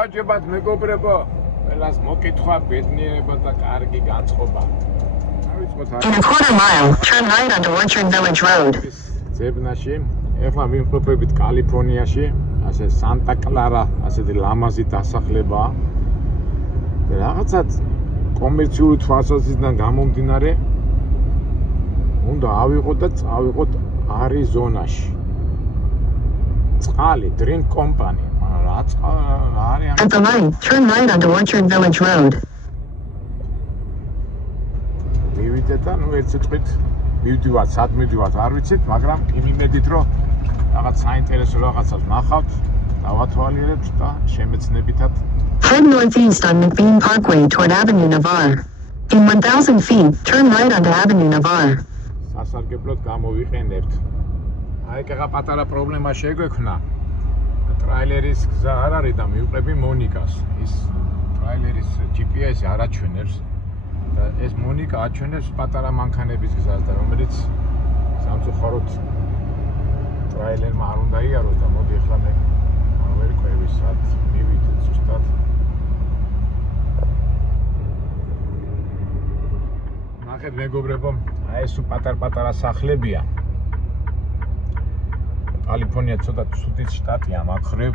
გამარჯობათ მეგობრებო, ყველას მოკითხვა, ბედნიერება და კარგი განწყობა. In a quarter mile, turn right onto Orchard Village Road. ძებნაში, ეხლა ვიმყოფებით კალიფორნიაში, ასე სანტა კლარა, ასეთი ლამაზი დასახლებაა. და რაღაცა კომერციული თვალსაზრისიდან გამომდინარე, უნდა ავიღოთ და წავიღოთ არიზონაში. წყალი, drink company. At the light, turn right onto Orchard Village Road. მივიდეთ და ერთ სიტყვით მივდივართ, სად მივდივართ არ ვიცით, მაგრამ იმედით რომ რაღაც საინტერესო რაღაცას ნახავთ, დავათვალიერებთ და შემეცნებითად. Head northeast on McBean Parkway toward Avenue Navarre. In 1,000 feet, turn right onto Avenue Navarre. სასარგებლოდ გამოვიყენებთ. აი, კეღა პატარა პრობლემა შეგვექნა. ტრაილერის გზა არ არის და მივყრები მონიკას. ის ტრაილერის GPS-ი არ აჩვენებს და ეს მონიკა აჩვენებს პატარა მანქანების გზას და რომელიც სამწუხაროდ ტრაილერმა არ უნდა იაროს და მოდი ახლა მე ვერკვევი სად მივიდეთ ზუსტად. ნახეთ მეგობრებო, აი ეს პატარ-პატარა სახლებია. კალიფორნია ცოტა ცუდი შტატია მაგხრევ,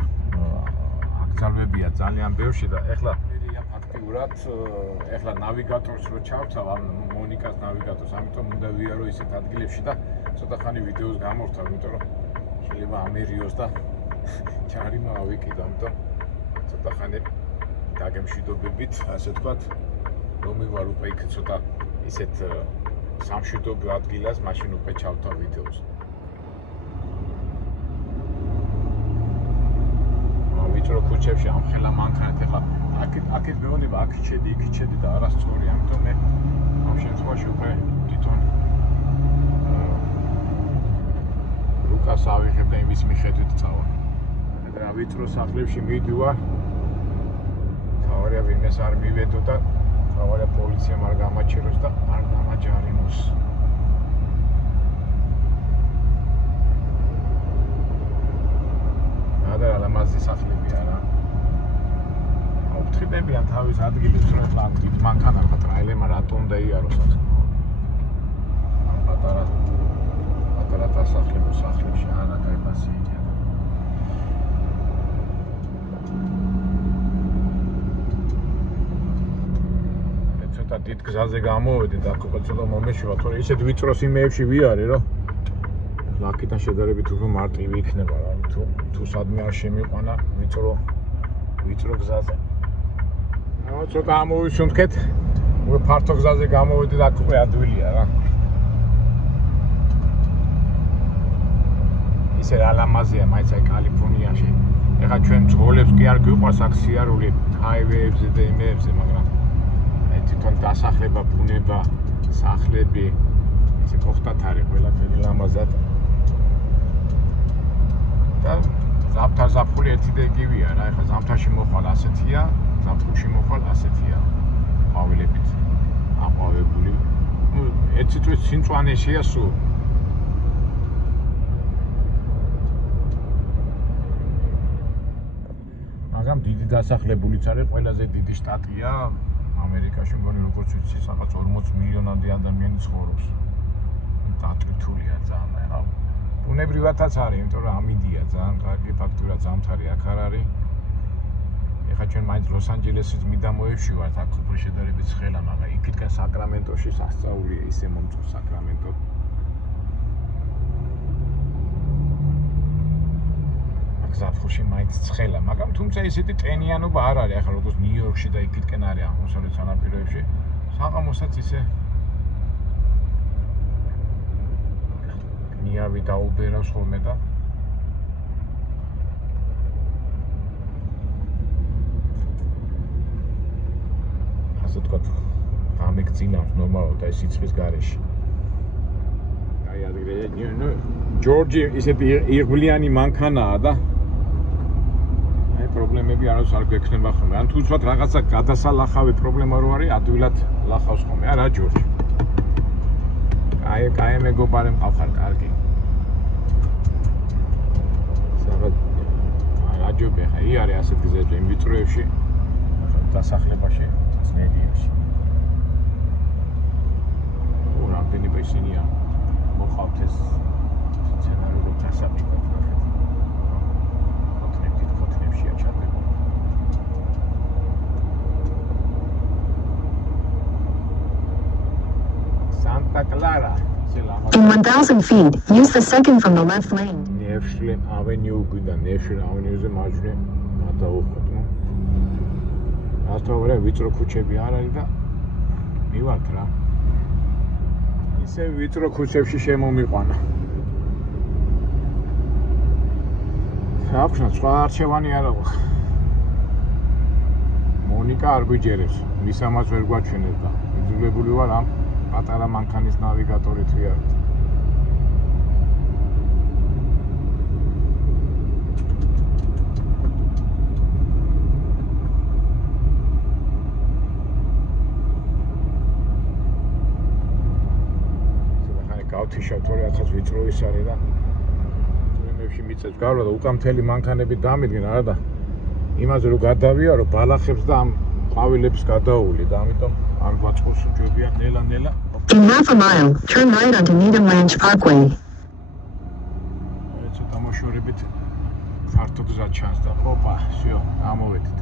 აკრძალვებია ძალიან ბევრში და ეხლა მერია ფაქტიურად ეხლა ნავიგატორს რო ჩავთავ ამ მონიკას ნავიგატორს, ამიტომ უნდა ვიარო ისეთ ადგილებში და ცოტა ხანი ვიდეოს გამორთავ, იმიტომ რომ შეიძლება ამერიოს და ჩარიმა ავიკიდო, ამიტომ ცოტა ხანი დაგემშვიდობებით, ასე ვთქვათ, რომ მივარ უკვე იქ ცოტა ისეთ სამშვიდობო ადგილას, მაშინ უკვე ჩავთავ ვიდეოს. ვიწრო ქუჩებში ამ ხელა მანქანით ეხლა აქეთ მეონება აქ ჩედი, იქ ჩედი და არასწორი, ამიტომ მე ამ შემთხვევაში უკვე თვითონ რუკას ავიღებ და იმის მიხედვით წავალ. და ვიწრო სახლებში მივდივარ. თავარია ვინმეს არ მივედო და თავარია პოლიციამ არ გამაჩეროს და არ გამაჯარიმოს. და ლამაზი სახლებია რა. აუფრთხებიან თავის ადგილებს, რომ ახლა დიდ მანქანას და ტრაილერმა რატომ უნდა იაროს აქ. პატარა დასახლების სახლებში არა გაიფასია. მე ცოტა დიდ გზაზე გამოვედი და აქ უკვე ცოტა მომეშვა, თორე ისეთ ვიწრო სიმეებში ვიარე, რომ აქედან შედარებით უფრო მარტივი იქნება რა, თუ სადმე არ შემიყვანა ვიწრო გზაზე. ცოტა ამოვისუნთქეთ, უკვე ფართო გზაზე გამოვედი და აქ უკვე ადვილია რა. ისე რა ლამაზია მაინც აი კალიფორნიაში. ეხლა ჩვენ მძღოლებს კი არ გვიყვარს აქ სიარული ჰაივეებზე და იმეებზე, მაგრამ აი თვითონ დასახლება, ბუნება, სახლები ისე ხოხტათ არის ყველაფერი ლამაზად. და ზაფხული ერთი და იგივეა რა, ეხლა ზამთარში მოხვალ ასეთია, ზაფხულში მოხვალ ასეთია. ყვავილებით აყვავებული. ერთი წლის წინწვანეშია სულ. მაგრამ დიდი დასახლებულიც არის, ყველაზე დიდი შტატია ამერიკაში, მგონი როგორც ვიცი, რაღაც 40 მილიონამდე ადამიანი ცხოვრობს. დატვირთულია ძალიან რა. უნებრივათაც არის, იმიტომ რომ ამინდია ძალიან კარგი, ფაქტურად ზამთარი აქ არ არის. ეხლა ჩვენ მაინც ლოს-ანჯელესის მიდამოებში ვართ, აქ უფრო შედარებით ცხელა, მაგრამ იქითკენ საკრამენტოში სასწაულია, ისე მომწონს საკრამენტო. აქ ზაფხულში მაინც ცხელა, მაგრამ თუმცა ისეთი ტენიანობა არ არის, ახლა როგორც ნიუ-იორკში და იქითკენ არის აღმოსავლეთ სანაპიროებში. საღამოსაც ისე ნიავი დაუბერავს ხოლმე და ასე ვთქვათ, გამეკწინავს ნორმალურად აი სიცხის გარეშე. აი ადგილე, ჯორჯი ისეთი იღბლიანი მანქანაა და აი პრობლემები არას არ გვექნება ხოლმე. ან თუ ვთქვათ რაღაცა გადასალახავი პრობლემა რო არის, ადვილად ლახავს ხოლმე, არა ჯორჯი. აი მეგობარი მყავხარ კარგი. გაჯობია ხა იარე ასეთ გზებზე იმ ვიწროებში დასახლებაში ძნელიაში რამდენიმე ისინია მოყავთ ეს სცენარო დასაბიკოთ ხოთნებში აჩადება Santa Clara In 1,000 feet, use the second from the left lane. Nevşehir Avenue გვინდა Nevşehir Avenue-ზე მარჯვნე გადავუხოთ. ასთავრე ვიწრო ქუჩები არ არის და მივართ რა. ისე ვიწრო ქუჩებში შემომიყვანა. საფრთხე სხვა არჩევანი არ აქვს. მონიკა არ გვიჯერებს, მის ამას ვერ გვაჩვენებს და იძულებული ვარ ამ პატარა მანქანის ნავიგატორით ვიაროთ. გავთიშავთ ორი ახაც ვიწრო ის არის და ძვირებში მიწებს გავლა და უკან მთელი მანქანები დამიდგენ არა და იმაზე რომ გადავიარო ბალახებს და ამ ყვავილებს გადაული და ამიტომ არ გვაწყობს უჯობია ნელა In half a mile, turn right onto Needham Ranch Parkway. ცოტა მოშორებით ფართო გზა ჩანს და ოპა, всё, გამოვედით.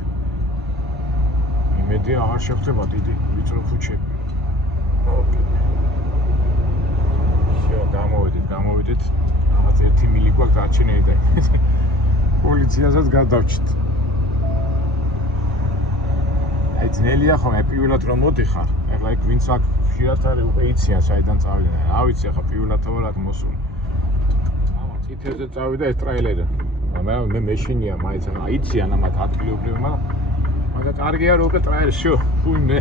იმედია აღარ შევხვდება დიდი ვიწრო ქუჩები. ოკეი. всё, გამოვედით. რაღაც 1 მილი გვაქვს დარჩენილი და პოლიციასაც გადავჭით. აი ძნელია ხომ პირველად რომ მოდიხარ, ეხლა იქ ვინც აქ ხშირად არის უკვე იციან საიდან წავიდნენ. რა ვიცი ახლა პირველად ვარ აქ მოსული. ამა წითელზე წავიდა ეს ტრაილერი. მე მეშინია მაინც ახლა იციან ამათ ადგილობრივმა. მაგრამ კარგია რომ უკვე ტრაილერი всё, ფულმე.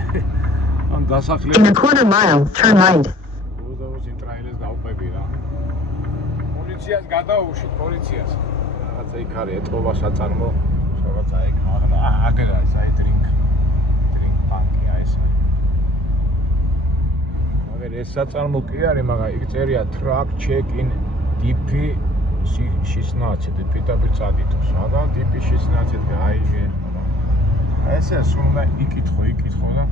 ან დასახლება. In a quarter mile, turn right. უზაუზ ტრაილერს დავყვები რა. პოლიციას გადაუშვით პოლიციას. რაღაცა იქ არის ეთყობა საწარმო, რაღაცა იქ ახლა აგერ არის აი დრინკ პანკი აი ეს. მაგრამ ეს საწარმო კი არის, მაგრამ იქ წერია truck check in DP 16 დიპიტაბი წადითოს. მაგრამ DP 16 გაიგე. ესე სულ იკითხო და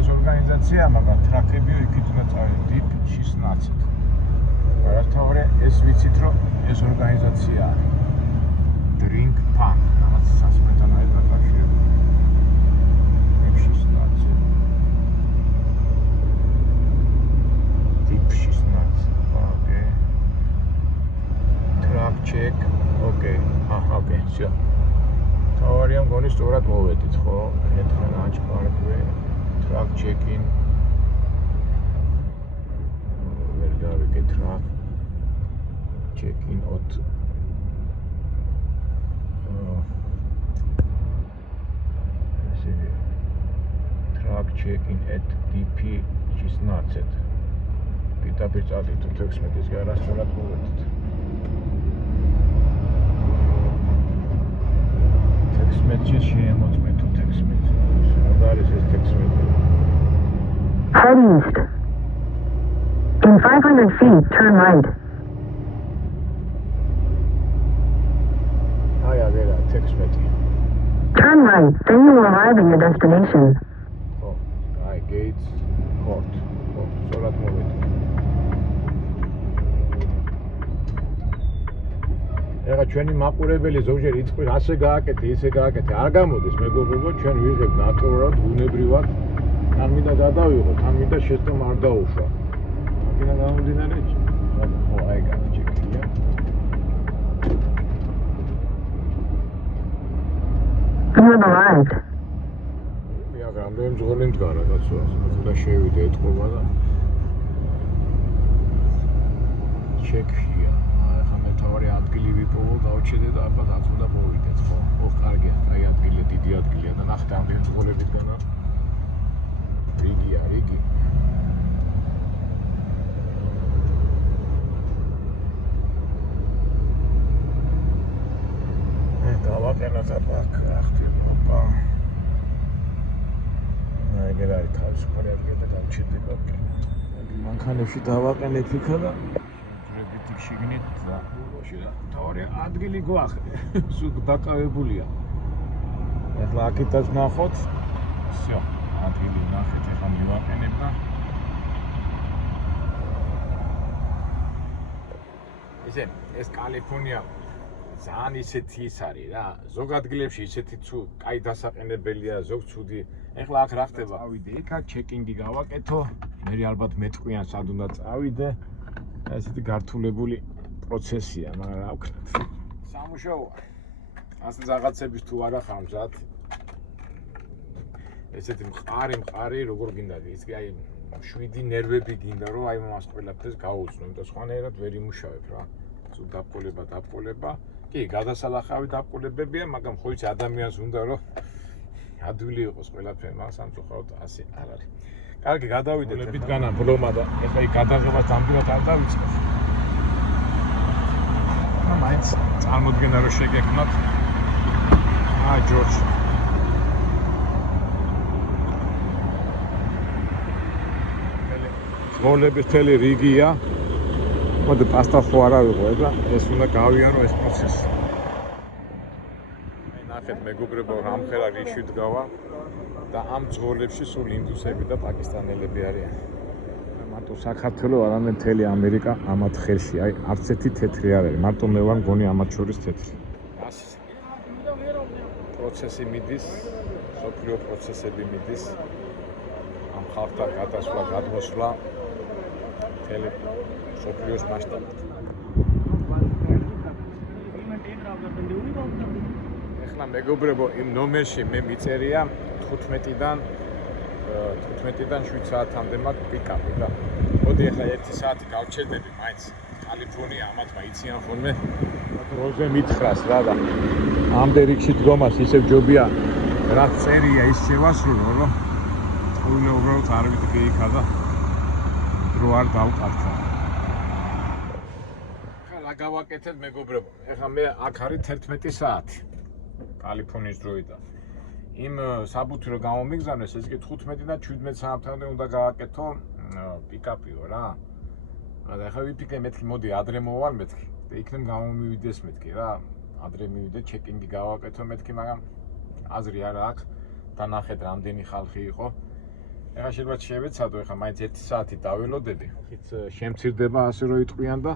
ეს ორგანიზაცია, მაგრამ ტრაქებიო იქით უნდა წავიდე DP 16. გართავრე ეს ვიცით რომ ეს ორგანიზაცია არის. Drink Punk, რაღაც სასმელთან არის დაკავშირებული. check. Okay. Okay, всё. Თავარია მგონი სწორად მოვედით, ხო? Needham Ranch Parkway, truck check-in. ვერ გავიგე truck check-in от truck check-in at DP 16. Pitapir წადით 16-ის გარასწორად მოვედით. 16 შეემოწმეთ 16. რა არის ეს 16? Head east. In 500 feet, turn right. აი აგერა 16. Turn right, then you will arrive at your destination. ხო, აი gates court. ხო, სწორად მოვედი. ეხლა ჩვენი მაყურებელი ზოგჯერ იწყვი ასე გააკეთე, ისე გააკეთე. არ გამოდის მეგობრებო, ჩვენ ვიღებ ნატურალურად, ბუნებრივად. თან მინდა გადავიღოთ, თან მინდა შეცდომ არ დაუშვა. აქედან გამომდინარე, ხო, აი გადაჭიქია. You have arrived. მე აქ რამდენი მძღოლი მდგარა კაცოას, ახლა შევიდე ეთყობა და ჩექია. თავარი ადგილი ვიპოვო, გავჩედე და ალბათ აქ უნდა მოვიდეთ, ხო? ოღ, კარგია, აი ადგილი, დიდი ადგილია და ნახეთ ამდენი მძღოლებითგანა. რიგია, რიგი. დავაყენოთ აქ, ოპა. აი ეგ არის თავისუფალი ადგილი და გავჩერდება. მანქანებში დავაყენეთ იქა და შევძლებითი შიგნით და ბოლოში და თავი ადგილი გვაქვს. სულ დაკავებულია. ეხლა აქეთაც ნახოთ. всё, ადგილი ნახეთ, ეხლა მივაყენებ და ეს კალიფორნია ძალიან ისეთი ის არის რა. ზოგ ადგილებში ისეთი კაი დასაყენებელია, ზოგ ცუდი. ეხლა აქ რა ხდება? წავიდე იქა, ჩეკინგი გავაკეთო. მე ალბათ მეტყვიან სად უნდა წავიდე. ესეთი გართულებული პროცესია, მაგრამ რა ვქნათ. სამუშაოა. ასე რაღაცების თუ არა ხარ მზად. ესეთი მყარი, როგორ გინდა ის კი აი შვიდი ნერვები გინდა რომ აი მას ყველაფერს გაუძნო, იმიტომ სხვანაირად ვერ იმუშავებ რა. თუ დაბყოლება. კი, გადასალახავი დაბყოლებებია, მაგრამ ხო იცი ადამიანს უნდა რომ ადვილი იყოს ყველაფერი, მაგრამ სამწუხაროდ ასე არ არის. კარგი, გადავიდეთ. ლებითგანა ბლომა და ეხლა იქ გადაღებას ამდენად არ დავიწყებ. მაინც წარმოდგენა რომ შეგექმნათ. აი ჯორჯ. ძღოლების თელი რიგია. მოდი პასტა ხო არა ვიყო და ეს უნდა გავიარო ეს პროცესი. აი ნახეთ მეგობრებო, რამხელა რიში დგავა და ამ ძღოლებში სულ ინდუსები და პაკისტანელები არიან. მარტო საქართველოს არამედ მთელი ამერიკა ამათ ხელში, აი არც ერთი თეთრი არ არის, მარტო მე ვარ მგონი ამათ შორის თეთრი. პროცესი მიდის, სოფლიო პროცესები მიდის. ამ ხალხთან გადასვლა, გადმოსვლა მთელი სოფლიოს მასშტაბით. ეხლა მეგობრებო, იმ ნომერში მე მიწერია 15-დან 7 საათამდე მაქვს პიკაპი და მოდი ეხლა 1 საათი გავჩერდები მაინც კალიფორნია ამათმა იციან ხოლმე დროზე მითხრას რა და ამდე რიგში დგომას ისევ ჯობია რაც წერია ის შევასრულო რომ ყოველდღე უბრალოდ არ ვიდგე იქა და დრო არ დავკარჩო. ახლა გავაკეთებ მეგობრებო. ეხლა მე აქ არის 11 საათი კალიფორნიის დროიდან. იმ საბუთი რომ გამომიგზავნეს, ეს კი 15-დან 17 საათამდე უნდა გავაკეთო პიკაპიო რა. მაგრამ ახლა ვიფიქრე მეთქი, მოდი ადრე მოვალ მეთქი და იქნებ გამომივიდეს მეთქი რა. ადრე მივიდე, ჩეკინგი გავაკეთო მეთქი, მაგრამ აზრი არა აქვს. დანახეთ რამდენი ხალხი იყო. ეხლა შეიძლება შევეცადო, ეხლა მაინც 1 საათი დაველოდები. ხით შემცირდება ასე რომ იტყვიან და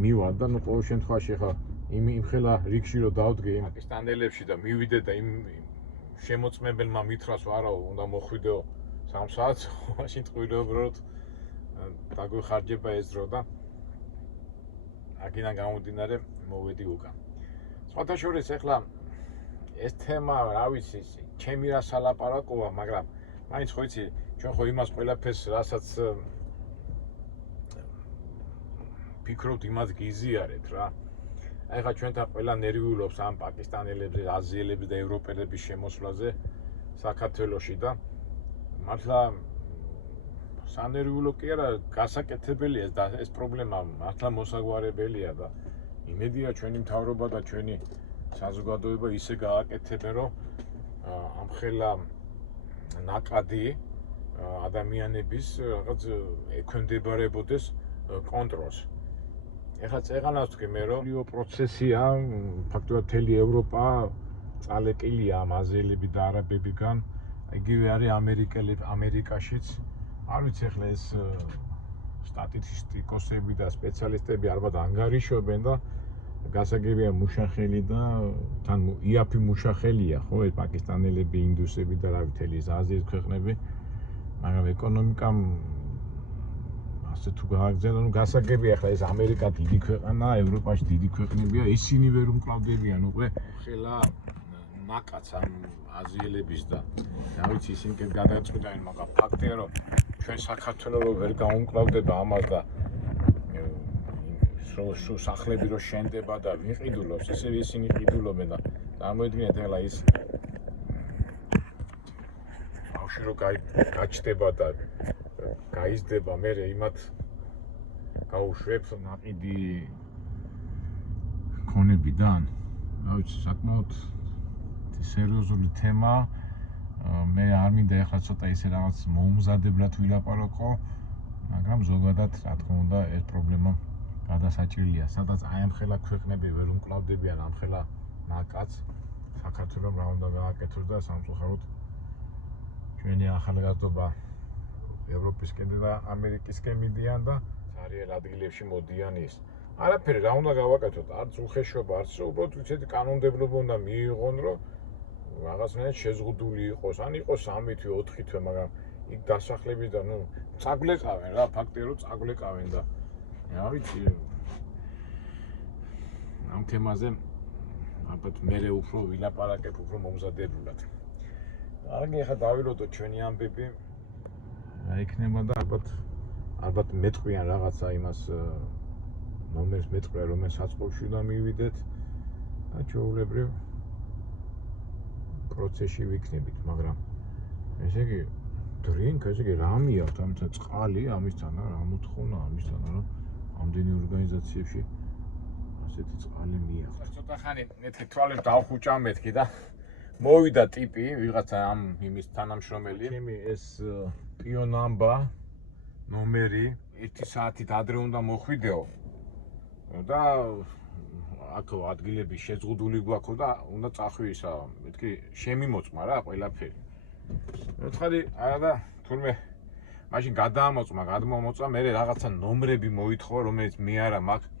მივარ და ნუ ყოველ შემთხვევაში ეხლა იმ ხელა რიგში რომ დავდგე იმ პაკისტანელებში და მივიდე და იმ შემოწმებელმა მითხრას ვარაო, უნდა მოხვიდეო 3 საათს, მაშინ ტყუილო უბრალოდ დაგვეხარჯება ეს დრო და აქედან გამომდინარე მოვედი უკან. სხვათა შორის ეხლა ეს თემა, რა ვიცი, ჩემი რა სალაპარაკოა, მაგრამ მაინც ხო იცი, ჩვენ ხო იმას ყველაფერს, რასაც ფიქრობთ, იმას გიზიარებთ რა. აი ხა ჩვენთან ყველა ნერვიულობს ამ პაკისტანელების, აზიელების და ევროპელების შემოსვლაზე საქართველოში და მართლა სანერვიულო კი არა, გასაკეთებელია ეს პრობლემა მართლა მოსაგვარებელია და იმედია ჩვენი მთავრობა და ჩვენი საზოგადოება ისე გააკეთებენ, რომ ამხელა ნაკადი ადამიანების რაღაც ექვემდებარებოდეს კონტროლს. ეხლა წეღანას ვთქვი მე რომ პროცესია, ფაქტობრივად მთელი ევროპა წალეკილია ამ აზიელები და არაბებიდან, იგივე არის ამერიკაშიც. არ ვიცი ეხლა ეს სტატისტიკოსები და სპეციალისტები ალბათ ანგარიშობენ და გასაგებია მუშახელი და თან იაფი მუშახელია ხო ეს პაკისტანელები, ინდუსები და რა ვიცი ეს აზიის ქვეყნები, მაგრამ ეკონომიკამ ასე თუ გააგრძელა, ნუ გასაგებია ახლა ეს ამერიკა დიდი ქვეყანაა, ევროპაში დიდი ქვეყნებია, ისინი ვერ უმკლავდებიან უკვე ხელა ნაკაც ამ აზიელების და რა ვიცი ისინი კი გადაწყვეტენ, მაგრამ ფაქტია რომ ჩვენ საქართველოს რო ვერ გაუმკლავდება ამას და სულ სახლები რო შენდება და ვიყიდულობს, ისე ისინი ყიდულობენ და წარმოიდგინეთ ახლა ის ბავშვი რო გაჩდება და გაიზრდება, მე იმათ გაუშვებს ნაყიდი ქონებიდან. რა ვიცი, საკმაოდ სერიოზული თემა. მე არ მინდა ახლა ცოტა ისე რაღაც მოუმზადებლად ვილაპარაკო, მაგრამ ზოგადად, რა თქმა უნდა, ეს პრობლემა გადასაჭირია, სადაც აი ამ ხელა ქვეყნები ვერ უმკლავდებიან ამ ხელა ნაკადს. საქართველოს რა უნდა გააკეთოს და სამწუხაროდ ჩვენი ახალგაზრდობა ევროპისკენ და ამერიკისკენ მიდიან და ძალიან ადგილებში მოდიან ის. არაფერი რა უნდა გავაკეთოთ, არც უხეშობა, არც უბრალოდ ვიცით კანონმდებლობა უნდა მიიღონ, რომ რაღაცნაირად შეზღუდული იყოს, ან იყოს 3 თვე, 4 თვე, მაგრამ იქ დასახლების და წაგვლეკავენ რა, ფაქტია რომ წაგვლეკავენ და რა ვიცი ამ თემაზე ალბათ მერე უფრო ვილაპარაკებ უფრო მომზადებლად. კარგი, ახლა დავილოდოთ ჩვენი ამბები. რა იქნება და ალბათ მეტყვიან რაღაცა იმას ნომერს მეტყვია რომელიც საწყობში უნდა მივიდეთ და ჩვეულებრივ პროცესში ვიქნებით, მაგრამ ესე იგი დრინკ, ესე იგი რამეა, თუმცა წყალი ამისთან რა მოთხოვნა ამისთან რომ ამდენი ორგანიზაციებში ასეთი წყალი მიაღწევს. ცოტა ხანი მეთქი თვალებს დავხუჭა მეთქი და მოვიდა ტიპი, ვიღაცა ამ იმის თანამშრომელი. ჩემი ეს პიონამბა ნომერი 1 საათით ადრე უნდა მოხვიდეო. და აქ ადგილები შეზღუდული გვაქვს და უნდა წახვი ისა, მეთქი შემიმოწმა რა ყველაფერი. მეთქი არა და თურმე მაშინ გადმომოწმა, მე რაღაცა ნომრები მოითხოვა, რომელიც მე არა მაქვს.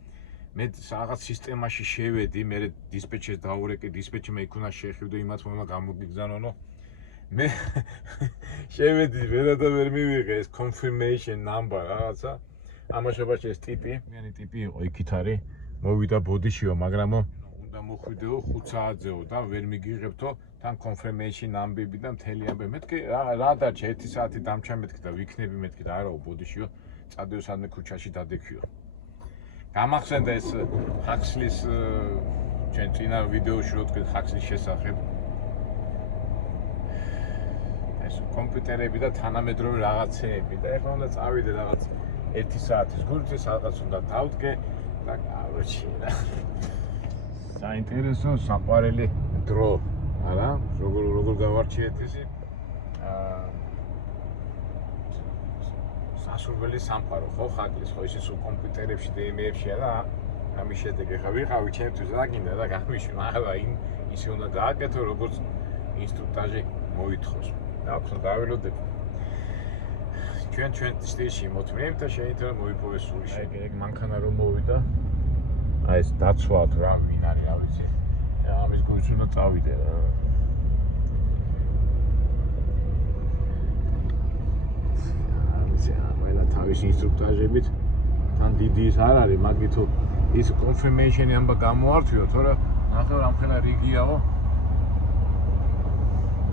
მე რაღაც სისტემაში შევედი, მე დისპეჩერს დაურეკე, დისპეჩერმა იქ უნდა შეხივდე, იმათ უნდა გამოგიგზავნო. მე შევედი, ვერადა ვერ მივიღე ეს confirmation number რაღაცა. ამაშობაში ეს ტიპი, მიანი ტიპი იყო, იქით არის, მოვიდა ბოდიშიო, მაგრამ უნდა მოხვიდეო 5 საათზეო და ვერ მიგიღებთო, თან confirmation number-ები და მთელი ამბები. მეთქი რა დარჩა 1 საათი დამჩა მეთქი და ვიქნები მეთქი და არაო ბოდიშიო, წადეო სადმე ქუჩაში დადექიო. გამახსენდა ეს ჰაქსლის ჩვენ წინა ვიდეოში რო თქვით ჰაქსლის შესახებ. ეს კომპიუტერები და თანამედროვე რაღაცეები და ეხლა უნდა წავიდე რაღაც 1 საათის გულით სადღაც უნდა დავდგე და კავრჩი რა. საინტერესო საყვარელი დრო, არა? როგორ გავარჩიეთ ისი? სასურველი სამყარო ხო ხაგლის ხო ისე სულ კომპიუტერებში და იმეებშია და ამის შედეგი ხა ვიყავი ჩემთვის რა გინდა და გამიშვი ახლა ისე უნდა გააკეთო როგორც ინსტრუქტაჟი მოითხოვს და ახლა დავილოდებ ჩვენ სტილში მოთმევ და შეიძლება მოიპოვეს სული ეგ მანქანა რომ მოვიდა აი ეს დაცვათ რა ვინ არის რა ვიცი ამის გულს უნდა წავიდე რა თავის ინსტრუქტაჟებით თან დიდი ის არ არის, მაგით თუ ის confirmation-ი ამბა გამოართვიო, თორე ნახე რამ ხელა რიგიაო.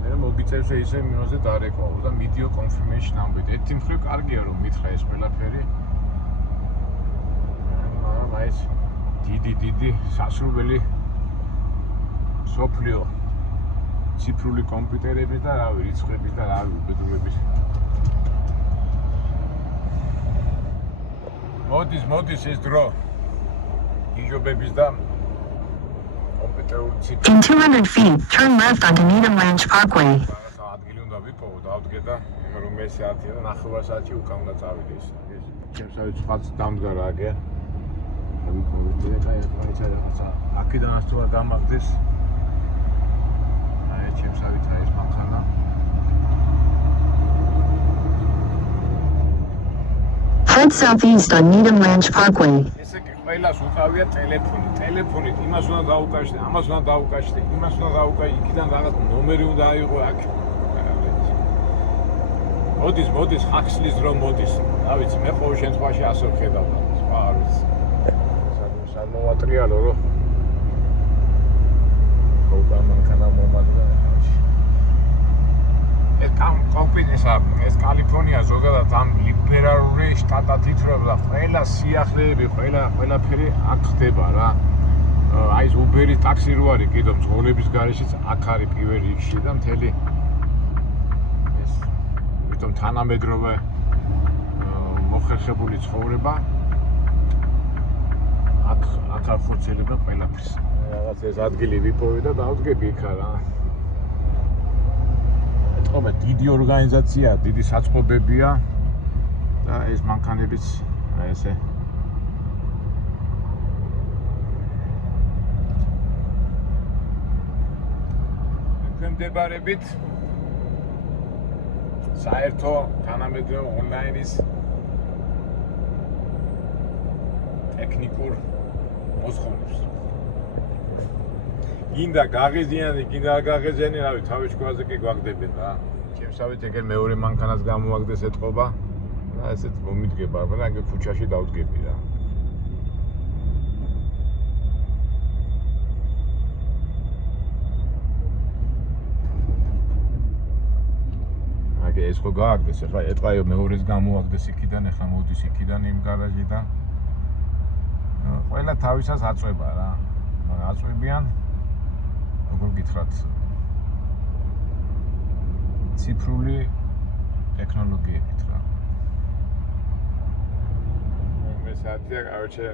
მე მოგიწევს ისე მინოზე დარეკავ და video confirmation ამბით. ერთი მხრივ კარგია რომ მითხრა ეს ყველაფერი. მაგრამ აი ეს დიდი სასურველი სოფლიო ციფრული კომპიუტერები და რავი რიცხვების და რავი უბედურების მოდის ეს დრო იჟობების და კომპიუტერული ციფრი. In 200 feet, turn left onto Needham Ranch Parkway. ადგილი უნდა ვიპოვო, დავდგე და რომ მე საათია და 9 საათში უკან უნდა წავიდე ის. ჩემსავით სხვაც დამდგა რა აგე. ვიპოვე და ეს რაღაცა აქედან ასწორა გამაგდეს. აი ჩემსავით ეს მანქანა. Head southeast on Needham Ranch Parkway. ესე კი ყველას უკავია ტელეფონით იმას უნდა დაუკავშირდე, ამას უნდა დაუკავშირდე, იმას უნდა დაუკავშირდე, იქიდან რაღაც ნომერი უნდა აიღო აქ. მოდის ჰაქსლის დრო მოდის. რა ვიცი, მე ყოველ შემთხვევაში ასე ვხედავ და სხვა არ ვიცი. სამოვატრიალო რომ გოგა მანქანა მომადგა. ეს კალიფორნია ზოგადად ამ ლიბერალური შტატად ითვლება ყველა სიახლეები, ყველაფერი აქ ხდება რა. აი ეს უბერის ტაქსი რო არის კიდო მძღოლების გარეშეც აქ არის პირველ რიგში და მთელი ეს ვიტომ თანამედროვე მოხერხებული ცხოვრება აქ ახორციელება ყველაფერს. რაღაც ეს ადგილი ვიპოვე და დავდგები იქ რა. ეთქობა დიდი ორგანიზაცია, დიდი საწყობებია და ეს მანქანებიც აი ესე მიმდებარებით საერთო თანამედროვე ონლაინის ტექნიკურ მოსხონებს. გინდა გაღიზიანი, გინდა არ გაღიზიანი, რავი, თავის შუაზე კი გვაგდებენ რა. ჩემსავით ეგერ მეორე მანქანას გამოვაგდეს ეთყობა და ესეც მომიდგება, მაგრამ აგე ქუჩაში დავდგები რა. ეს ხო გააგდეს, ეხლა ეთყაიო მეორეს გამოვაგდეს იქიდან, ეხლა მოდის იქიდან იმ გარაჟიდან. ყველა თავისას აწვება რა. მაგრამ აწვებიან როგორ გითხრათ ციფრული ტექნოლოგიებით რა. მე საათია, короче,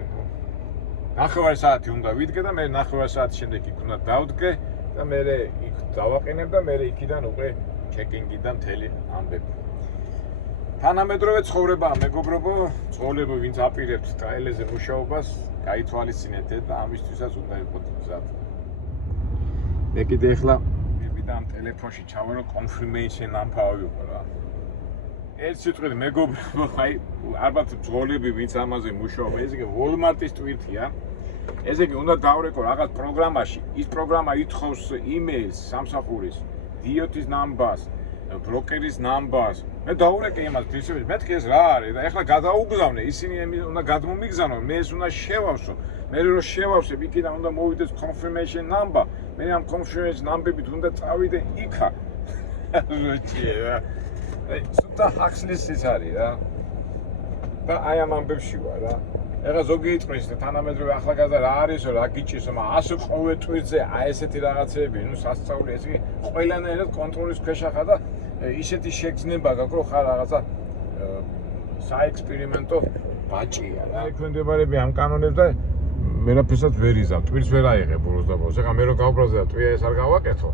9 საათი უნდა ვიდგე და მე 9 საათის შემდეგ იქ უნდა დავდგე და მე იქ დავაყენებ და მე იქიდან უკვე ჩეკინგიდან მთელი ამბები. თანამედროვე ცხოვრებაა, მეგობრებო, ცხოვრება ვინც აპირებთ ტრაილერზე მუშაობას, გაითვალისწინეთ და ამისთვისაც უნდა იყოთ მზად. მე კიდე ახლა მივიდა ამ ტელეფონში ჩავარო confirmation number ავიღო რა. ერთ სიტყვით მეგობრებო, აი ალბათ ბრძოლები ვინც ამაზე მუშაობა, ესე იგი Walmart-ის ტვირთია. ესე იგი უნდა დავრეკო რაღაც პროგრამაში. ის პროგრამა ითხოვს email-ს სამსახურის, DOT-ის numbers, broker-ის numbers. მე დავრეკე იმას პრინციპით, მეთქი ეს რა არის და ეხლა გადაუგზავნე, ისინი უნდა გადმომიგზავნო, მე ეს უნდა შევავსო. მე რო შევავსებ, იქიდან უნდა მოვიდეს confirmation number. მე ამ confirmation number-ით უნდა წავიდე იქა. როჭია რა. სუთა ახსლის ის არის რა. და აი ამ ამბებში ვარ რა. ეხლა ზოგი იტყვის თანამედროვე ახალგაზრდა რა არისო, რა გიჭირსო, მაგრამ 100 ყოველ ტვირთზე აი ესეთი რაღაცეები, ნუ სასწაული ეს იგი ყველანაირად კონტროლის ქვეშ ახლა და ისეთი შეგრძნება გაქვს, რომ ხარ რაღაცა საექსპერიმენტო ბაჭია რა. ექვემდებარები ამ კანონებს და ვერაფერსაც ვერ იზამ, ტვირთს ვერ აიღებ ბოლოს და ბოლოს. ეხლა მე რო გავბრაზე და ტვირთს ეს არ გავაკეთო,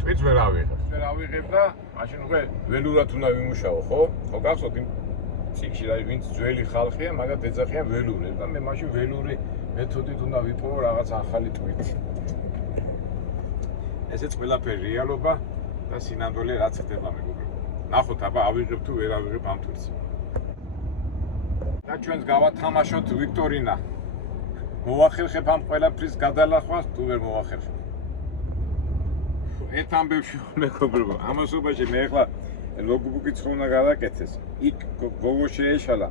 ტვირთს ვერ ავიღებ. ვერ ავიღებ და მაშინ უკვე ველურად უნდა ვიმუშაო, ხო? ხო გახსოვთ იმ ციკში რა ვინც ძველი ხალხია, მაგრამ ეძახიან ველურებს და მე მაშინ ველური მეთოდით უნდა ვიპოვო რაღაც ახალი ტვირთი. ესეც ყველაფერი რეალობა და სინამდვილე რაც ხდება მეგობრებო. ნახოთ აბა ავიღებ თუ ვერ ავიღებ ამ ტვირთს. და ჩვენს გავათამაშოთ ვიქტორინა. მოვახერხებ ამ ყველაფრის გადალახვას თუ ვერ მოვახერხებ. ერთ ამბებში მეგობრებო, ამასობაში მე ახლა ლოგბუკიც ხო უნდა გადაკეთეს. იქ გოგო შეეშალა.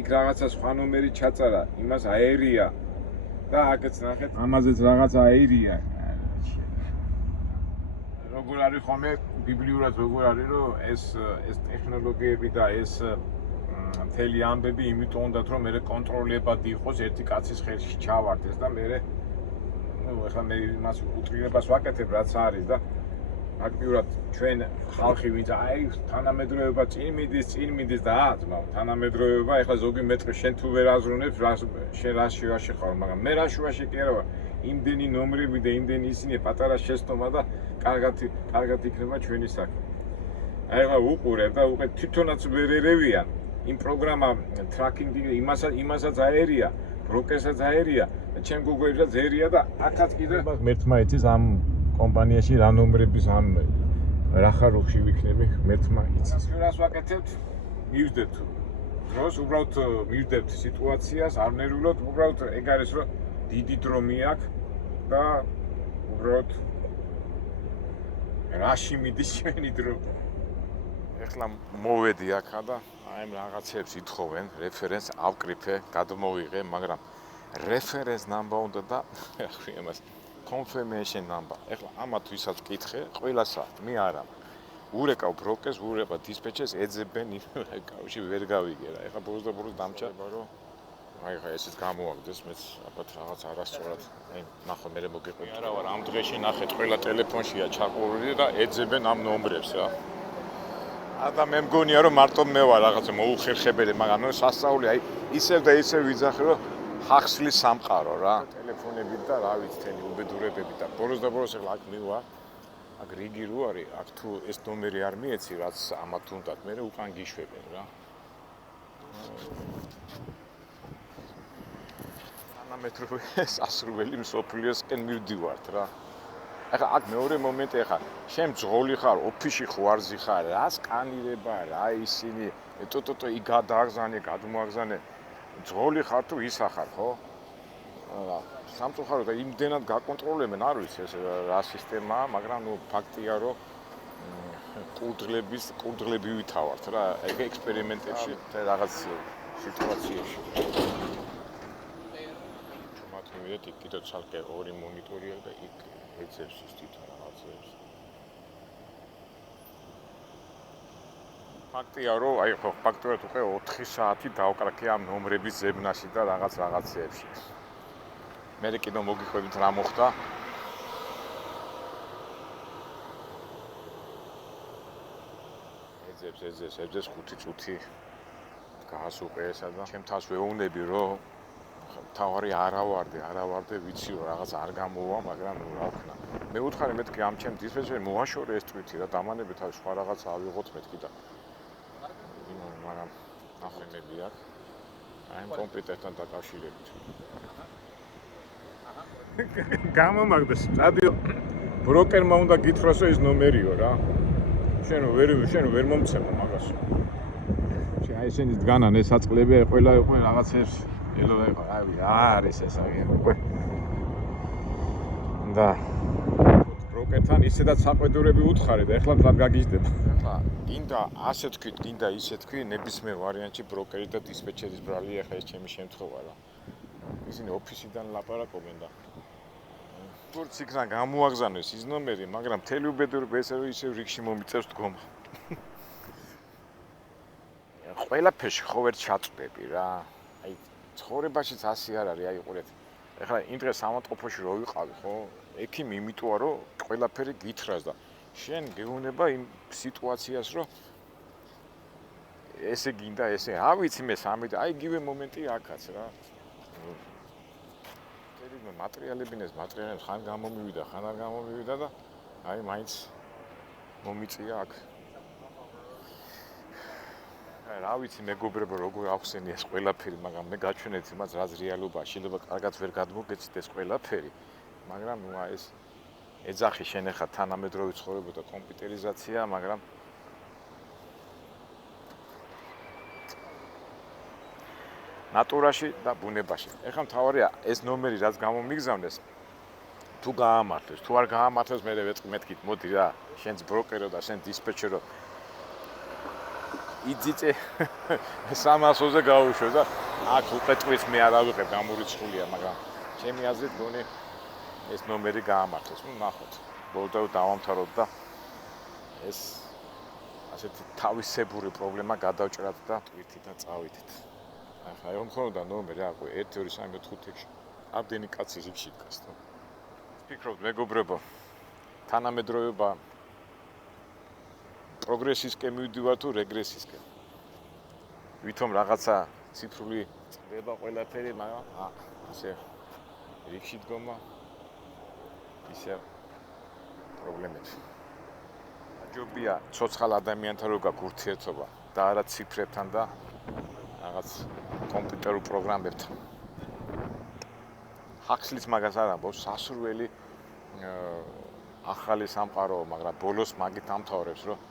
იქ რაღაცა სხვა ნომერი ჩაწარა, იმას აერია. და აქაც ნახეთ, ამაზეც რაღაც აერია. როგორ არის ხომე ბიბლიურად როგორ არის რომ ეს ტექნოლოგიები და ეს მთელი ამბები იმიტომ უნდათ რომ მე კონტროლებადი იყოს ერთი კაცის ხელში ჩავარდეს და მე ნუ ახლა მე იმას უტრირებას ვაკეთებ რაც არის და აქტიურად ჩვენ ხალხი ვინც აი თანამედროვეობა წინ მიდის და ძმაო თანამედროვეობა ეხლა ზოგი მეტყვი შენ თუ ვერ აზრუნებს შენ რა შუაში ხარ მაგრამ მე რა შუაში კი არა იმდენი ნომრები და იმდენი ისინი პატარა შეცდომა და კარგად იქნება ჩვენი საქმე. აი ეხლა უყურებ და უკვე თვითონაც ვერ ერევიან იმ პროგრამა ტრაკინგი იმასაც აერია, ბროკერსაც აერია და ჩემ გუგლში ზერია და აქაც კიდე მერტმაიცის ამ კომპანიაში რა ნომრების ამ რა ხარუხში ვიქნები მერტმაიცის. რას ვაკეთებთ? მივდეთ დროს უბრალოდ მივდებთ სიტუაციას, არ ნერვიულობთ, უბრალოდ ეგ არის რომ დიდი დრო მიაქვს და უბრალოდ რაში მიდის ჩვენი დრო. ეხლა მოვედი აქა და აი ამ რაღაცებს ითხოვენ, რეფერენს ავკრიფე, გადმოვიღე, მაგრამ რეფერენს ნამბა უნდა და ახლა იმას confirmation number. ეხლა ამათ ვისაც ვკითხე, ყველასა მე არა. ურეკავ ბროკერს, ურეკავ დისპეჩერს, ეძებენ იმ კავშირში ვერ გავიგე რა. ეხლა ბოლოს და ბოლოს დამჭირდება რომ აი ხა ესეც გამოვაგდეს მეც ალბათ რაღაც არასწორად. აი ნახო მე მოგიყვები. არა ვარ ამ დღეში ნახეთ ყველა ტელეფონშია ჩაყოლილი და ეძებენ ამ ნომრებს რა. და მე მგონია რომ მარტო მე ვარ რაღაცა მოუხერხებელი, მაგრამ ნუ სასწაული აი ისევ და ისევ ვიძახე რომ ხახსლის სამყარო რა. ტელეფონებით და რა ვიცი თელი უბედურებებით და ბოლოს და ბოლოს ეხლა აქ მივარ. აქ რიგი რო არის, აქ თუ ეს ნომერი არ მიეცი, რაც ამათ უნდათ, მე უკან გიშვებენ რა. თანამედროვე სასურველი მსოფლიოსკენ მივდივართ რა. ახლა აქ მეორე მომენტი ახლა შენ ძღოლი ხარ, ოფისში ხوارზი ხარ, რა სკანირება, რა ისინი, ტოტო იქ გადააგზავნე, გადმოაგზავნე. ძღოლი ხარ თუ ისა ხარ, ხო? აა სამწუხაროდ იმდენად გაკონტროლებენ, არ ვიცი ეს რა სისტემაა, მაგრამ ნუ ფაქტია რომ კურდღლები ვითავართ რა, ეგ ექსპერიმენტებში რაღაც სიტუაციაში. ჩუმად მივიდეთ იქ კიდე ცალკე ორი მონიტორია და იქ ეცებს ის თვითონ რაღაცებს. ფაქტია რომ აი ხო ფაქტობრივად უკვე 4 საათი დავკრაკე ამ ნომრების ზებნაში და რაღაცეებში. მე კიდე მოგიყვებით რა მოხდა. ეძებს 5 წუთი გაასუყე ესა და ჩემ თავს ვეუბნები რომ თავარი არა ვარდე ვიცი რომ რაღაც არ გამოვა, მაგრამ რა ვქნა. მე უთხარი მეთქი ამ ჩემ დისპეჩერს მოაშორე ეს ტვიტი რა დამანები თავის სხვა რაღაც ავიღოთ მეთქი და მაგრამ ახლა აქ აი კომპიუტერთან დაკავშირებით. გამომაგდეს. რადიო ბროკერმა უნდა გითხრასო ეს ნომერიო რა. შენ ვერ მომცემო მაგას. შენ აი შენი დგანან ეს აწყლები ყველა რაღაცებს ელოვა იყო. აი რა არის ეს აი უკვე. და ბროკერთან ისედაც საყვედურები უთხარი და ეხლა თქვა გაგიჟდება. ეხლა გინდა ასე თქვით, გინდა ისე თქვი, ნებისმიერ ვარიანტში ბროკერი და დისპეჩერის ბრალი ეხლა ეს ჩემი შემთხვევა რა. ისინი ოფისიდან ლაპარაკობენ და როგორც იქნა გამოაგზავნეს ის ნომერი, მაგრამ მთელი უბედურება ესე რომ ისევ რიგში მომიწევს დგომა. ყველაფერში ხო ვერ ჩაწვდები რა. აი ცხოვრებაშიც ასე არ არის, აი ყურეთ. ეხლა იმ დღეს სამავტყოფოში რო ვიყავი, ხო? ექიმი იმიტოა რომ ყველაფერი გითხრას და შენ გეუბნება იმ სიტუაციას რომ ესე გინდა ესე, ავიცი მე სამი და აი იგივე მომენტი აქაც რა. მატრიალებინეს ხან გამომივიდა, ხან არ გამომივიდა და აი მაინც მომიწია აქ. აი რა ვიცი მეგობრებო როგორ ახსენი ეს ყველაფერი, მაგრამ მე გაჩვენეთ იმას რაც რეალობაა, შეიძლება კარგად ვერ გადმოგეცით ეს ყველაფერი, მაგრამ ნუ აი ეს ეძახი შენ ახლა თანამედროვე ცხოვრება და კომპიუტერიზაცია, მაგრამ ნატურაში და ბუნებაში. ეხლა მთავარია ეს ნომერი რაც გამომიგზავნეს თუ გაამართლებს, თუ არ გაამართლებს მე მეთქით მოდი რა, შენც ბროკერო და შენ დისპეჩერო იძიწე 300-ზე გავუშვე და აქ უკვე ტვიც მე არ ავიღებ გამურიცხულია, მაგრამ ჩემი აზრით გონი ეს ნომერი გაამართლეს. ნუ ნახოთ. ბოლომდე დავამთავროთ და ეს ასეთი თავისებური პრობლემა გადავჭრათ და ტვითი და წავიდეთ. ახლა რომ ხონდა ნომერი აკვე 1 2 3 4 5 ამდენი კაცი რიგში დგას და ვფიქრობ მეგობრებო თანამედროვეობა პროგრესისკენ მივდივარ თუ რეგრესისკენ ვითომ რაღაცა ციფრული წდება ყველაფერი მაგრამ ასე რიგში დგომა ისე პრობლემები ჯობია ცოცხალ ადამიანთან რო გაქვს ურთიერთობა და არა ციფრებთან და რაღაც კომპიუტერულ პროგრამებთან. ხაქსლიც მაგას არ ამბობს, სასურველი ახალი სამყაროა, მაგრამ ბოლოს მაგით ამთავრებს, რომ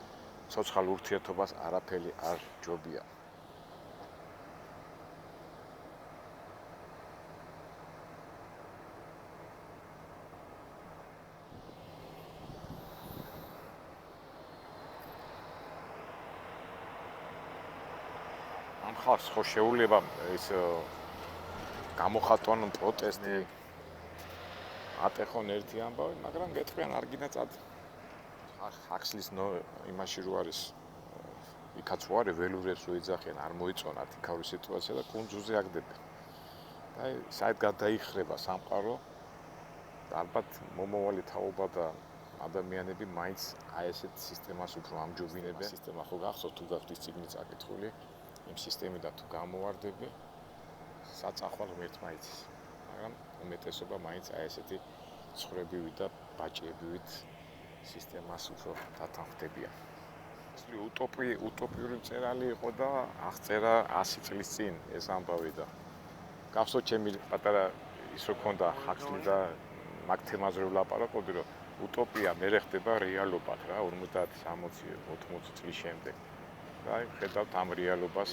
ცოცხალ ურთიერთობას არაფერი არ ჯობია. ხალხს ხო შეუძლება ეს გამოხატონ პროტესტი ატეხონ ერთი ამბავი, მაგრამ გეტყვიან არ გინდა წად. ხაქსლის იმაში რო არის იქაც რო არის ველურებს რო იძახიან, არ მოიწონათ იქაური სიტუაცია და კუნძულზე აგდებენ. აი, საერთოდ გადაიხრება სამყარო და ალბათ მომავალი თაობა და ადამიანები მაინც აი ესეთ სისტემას უფრო ამჯობინებენ. სისტემა ხო გახსოვთ თუ გაქვთ ის წიგნი წაკითხული? იმ სისტემიდან თუ გამოვარდები, საწახვალ ღმერთმა იცის. მაგრამ უმეტესობა მაინც აი ესეთი ცხრებივით და ბაჭიებივით სისტემას უფრო დათანხმდებიან. ეს უტოპიური მწერალი იყო და აღწერა 100 წლის წინ ეს ამბავი და გახსოვთ ჩემი პატარა ის რო ქონდა ხაქსლი და მაგ თემაზე ვლაპარაკობდი, რომ უტოპია მე ხდება რეალობად რა 50-60-80 წლის შემდეგ. და ხედავთ ამ რეალობას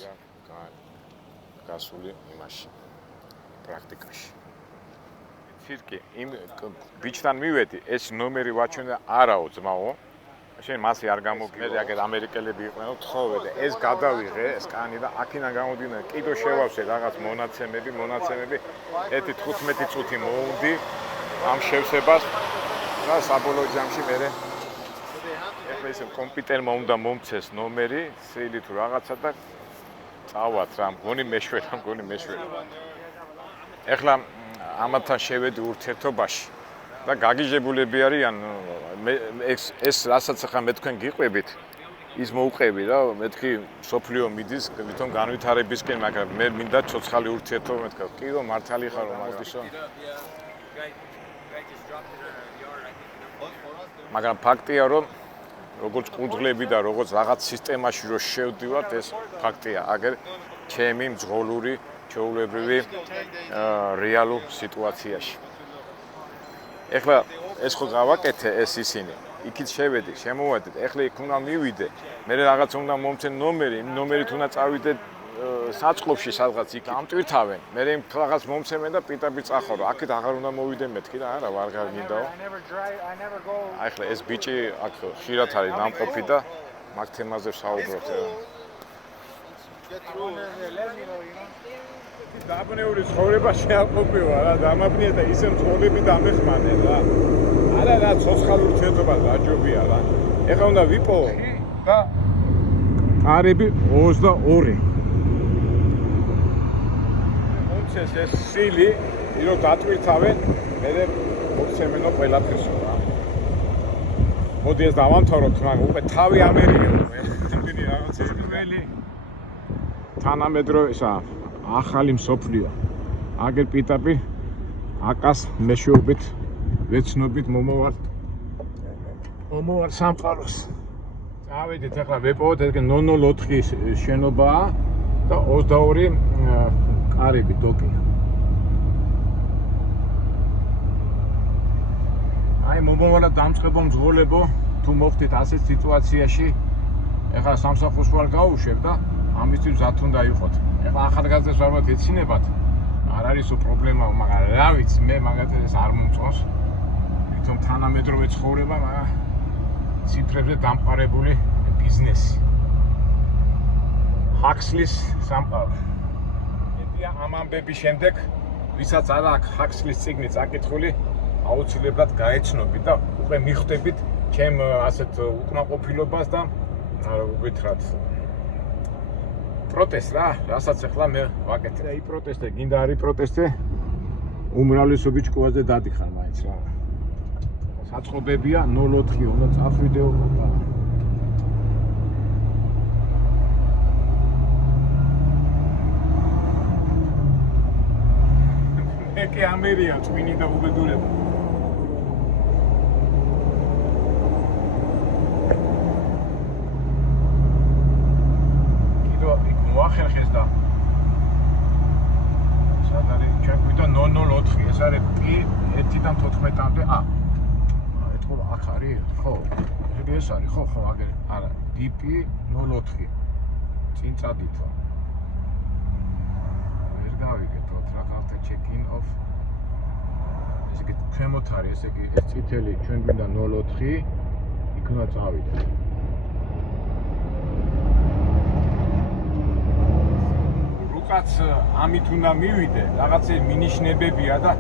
გასული იმაში პრაქტიკაში. ცირკი იმ ბიჭთან მივედი, ეს ნომერი ვაჩვენე არაო ძმაო. შენ მასე არ გამოგიო. მე აგერ ამერიკელები იყვნენ, თხოვე და ეს გადავიღე, ეს კანი და აქედან გამოდიდნენ, კიდო შევავსე რაღაც მონაცემები, 15 წუთი მოვუდი ამ შევსებას და საბოლოო ჯამში მე ეხლა ისე კომპიუტერმა უნდა მომცეს ნომერი, სეილი თუ რაღაცა და წავალთ რა, მგონი მეშვერა. ეხლა ამათთან შევედი ურთიერთობაში და გაგიჟებულები არიან ეს რასაც ახლა მე თქვენ გიყვებით ის მოუყევი რა მეთქი სოფლიო მიდის თვითონ განვითარებისკენ მაგრამ მე მინდა ცოცხალი ურთიერთობა მეთქა კიდო მართალი ხარო მაგდისო მაგრამ ფაქტია რომ როგორც კუძღლები და როგორც რაღაც სისტემაში რო შევდივართ ეს ფაქტია აგერ ჩემი მძღოლური ჩვეულებრივი რეალურ სიტუაციაში ეხლა ეს ხო გავაკეთე ეს ისინი იქით შევედი შემოვედით ეხლა იქ უნდა მივიდე მე რაღაც უნდა მომცენ ნომერით უნდა წავიდე საწყობში სადღაც იქ ამტვირთავენ მე რაღაც მომცემენ და პიტაპი წახარო აქეთ აღარ უნდა მოვიდე მეთქი და არა ვარ გინდაო ეხლა ეს ბიჭი აქ ხშირად არის დამყოფი და მაგ თემაზე ვსაუბრობთ დაბნეული ცხოვრება შეაყოფივა რა დამაბნია და ისე მწოლები დამეხმარნენ რა არა რა ცოცხალ ურთიერთობა გაჯობია რა ეხლა უნდა ვიპოვო და კარები 22 მომცეს ეს სილი ირო დატვირთავენ მე მოცემენო ყველაფერსო რა მოდი ეს დავამთავროთ მაგრამ უკვე თავი ამერიკა მე თვითონ რაღაცები ველი თანამედროვე ისა ახალი მსოფლიო აგერ პიტაპი აკას მეშვეობით ვეცნობით მომოვალ სამყაროს წავედით ახლა ვეპოვოთ ეს 004 შენობაა და 22 კარები დოკი აი მომოვალად დამწყებო მძღოლებო თუ მოხდით ასეთ სიტუაციაში ახლა სამსახურს ვარ გავუშვებ და ამისთვის მზად უნდა იყოთ ეხლა ახალგაზრდებს ვართ ეცინებათ არ არის პრობლემა მაგრამ რა ვიცი მე მაგათაც ეს არ მომწონს თვითონ თანამედროვე ცხოვრება მაგრამ ციფრებზე დამყარებული ბიზნესი ჰაქსლის სამყარო მედია ამ ამბების შემდეგ ვისაც არ აქვს ჰაქსლის წიგნი წაკითხული აუცილებლად გაეცნობით და უკვე მიხვდებით ჩემ ასეთ უკმაყოფილებას და ვითხრათ პროტესტ რა, რასაც ახლა მე ვაკეთებ. აი პროტესტი, გინდა არის პროტესტი? უმრავლესობი ჭკუაზე დადიხარ მაინც რა. საწყობებია 04 უნდა წახვიდეო და მე კი ამერია twin და უბედურება. ახერხეს და სად არის ჩვენ გვიდა 004 ეს არის P1-დან 14-მდე ეთქო აქ არის ხო ეს არის ხო აგერ არა DP 04 წინ წადითო ვერ გავიგეთ რა ხალხთა check-in of ესე იგი ქვემოთ არის ესე იგი ეს წითელი ჩვენ გვიდა 04 იქ უნდა წავიდეთ კაც ამით უნდა მივიდე, რაღაცე მინიშნებებია და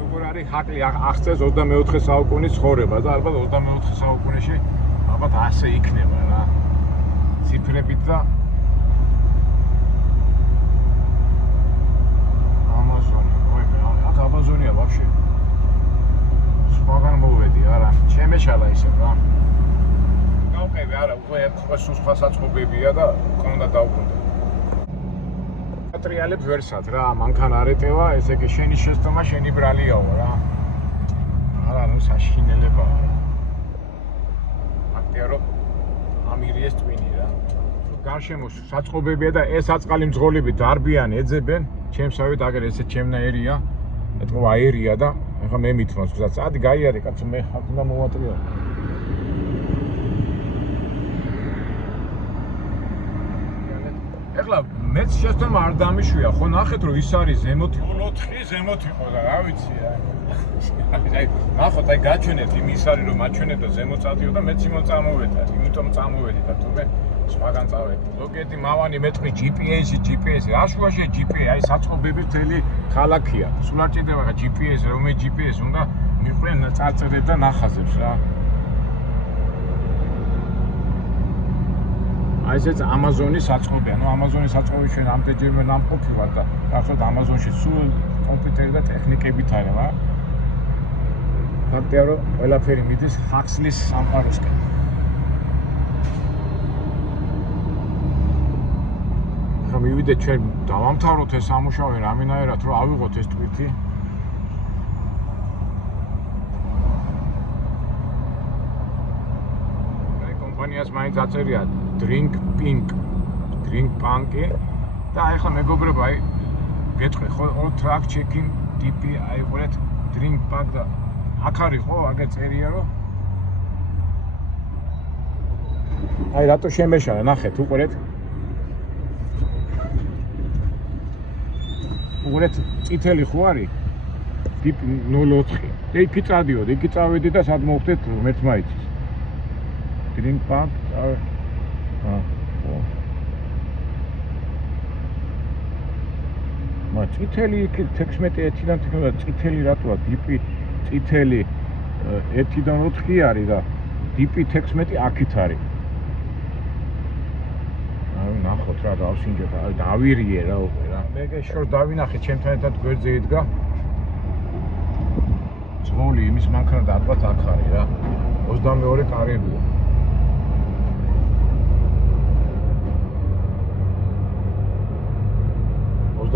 როგორ არის ჰაკლი აღწევს 24 საუკუნის ცხოვრება და ალბათ 24 საუკუნეში ალბათ ასე იქნება რა. ციფრებით და ამაზონია, აქ ამაზონია ვაფშე. სხვაგან მოვედი არა, ჩემეშალა ისე რა. გავყევი არა უკვე სხვა საწყობებია და კონდა დავბრუნდა პატრიალებს ვერსად რა მანქან არ ეტევა ესე იგი შენი შეცდომა შენი ბრალიაო რა არა ნუ საშინელებაა ფაქტია რომ ამირიეს twin-ი რა გარშემო საწყობებია და ეს აწყალი მძღოლები დარბიან ეძებენ ჩემსავით აგერ ესე ჩემნაირია ეთქო აერია და ახლა მე მithმოს გზას. ადი გაიარე კაცო მე აქ უნდა მოვატრიალო. ეხლა მეც შეცდომა არ დამიშვია, ხო ნახეთ რომ ის არის ზემოთ 4 ზემოთ იყო და რა ვიცი აი ნახოთ აი გაჩვენეთ იმ ის არის რომ მაჩვენეთ და ზემოთ წადიო და მეც იმონ წამოვედა, იმიტომ წამოვედი და თუმე სხვაგან წავედი. ზოგიერთი მავანი მეტყვი GPS-ი, რა შუაშია GPS, აი საწყობების მთელი ქალაქია. სულ არ ჭირდება ხა GPS, რომელი GPS უნდა მიყვნენ წარწერებს და ნახაზებს რა. აი ესეც Amazon-ის საწყობია. ნუ Amazon-ის საწყობი ჩვენ ამდენჯერმე ნამყოფი ვარ და გახსოვთ Amazon-ში სულ კომპიუტერი და ტექნიკებით არის, რა. ფაქტია რომ ყველაფერი მიდის Huxley-ის სამყაროსკენ. ახლა მივიდეთ ჩვენ დავამთავროთ ეს სამუშაო რამენაირად რომ ავიღოთ ეს ტვირთი. კომპანიას მაინც აწერია Drink Punk-ი და ახლა მეგობრებო აი გეტყვი ხო track checking DP აი ყურეთ Drink Punk და აქ არის ხო აგე წერია რომ აი რატო შემეშალა ნახეთ უყურეთ წითელი ხო არის DP 04 და იქ წადიოდ იქ წავედი და სად მოვხდეთ მეც მაიცის Drink Punk წითელი იქ 16-დან წითელი რატოა DP წითელი 1-დან 4 არის და DP 16 აქით არის. აი ნახოთ რა დავსინჯოთ, აი დავირიე რა უკვე რა. მე შორს დავინახე ჩემთან ერთად გვერდზე იდგა. ძმოლი იმის მანქანა და ალბათ აქ არის რა. 22 კარებია.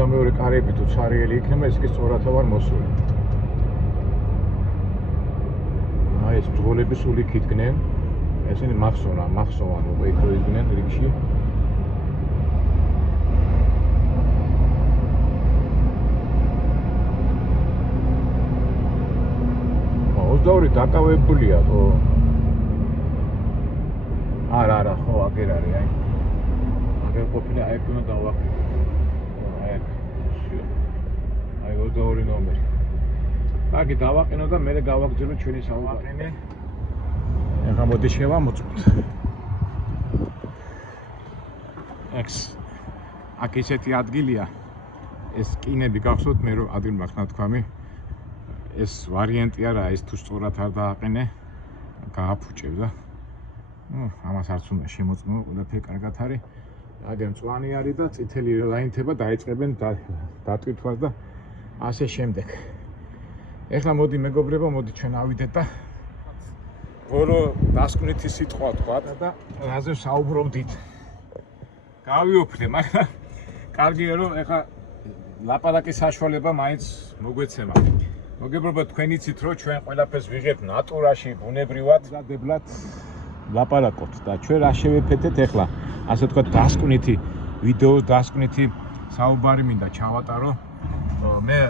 მეორე კარები თუ ცარიელი იქნება, ეს კი სწორად ვარ მოსული. აი ეს ბრძოლები სულ იქ იდგნენ. ესენი მახსოვან უკვე იქ რო იდგნენ რიგში. 22 დაკავებულია ხო? არა, ხო, აგერ არის, აი. აგერ ყოფილი, აი უნდა დავაყენო. აი 22 ნომერი. კარგი დავაყენო და მე გავაგზავნო ჩვენი საუბარი. ახლა მოდი შევამოწმოთ. აქ ისეთი ადგილია. ეს კინები გახსოვთ მე რომ ადგილ მაქვს ნათქვამი. ეს ვარიანტი არა, ეს თუ სწორად არ დააყენე, გააფუჭებ და ამას არც უნდა შემოწმო, ყველაფერი კარგად არის. აგერ მწვანე არის და წითელი ლაინთება დაიწყებენ დატვირთვას და ასე შემდეგ. ეხლა მოდი მეგობრებო, მოდი ჩვენ ავიდეთ და ბოლო დასკვნითი სიტყვა თქვა და რაზე საუბრობდით. გავიოფლე, მაგრამ კარგია რომ ეხლა ლაპარაკის საშუალება მაინც მოგვეცემა. მოგებრობა თქვენ იცით რომ ჩვენ ყველაფერს ვიღებთ ნატურაში, ბუნებრივად და დებლად ლაპარაკობთ და ჩვენ რა შევეფეთეთ ეხლა ასე თქვა დასკვნითი ვიდეოს დასკვნითი საუბარი მინდა ჩავატარო. მე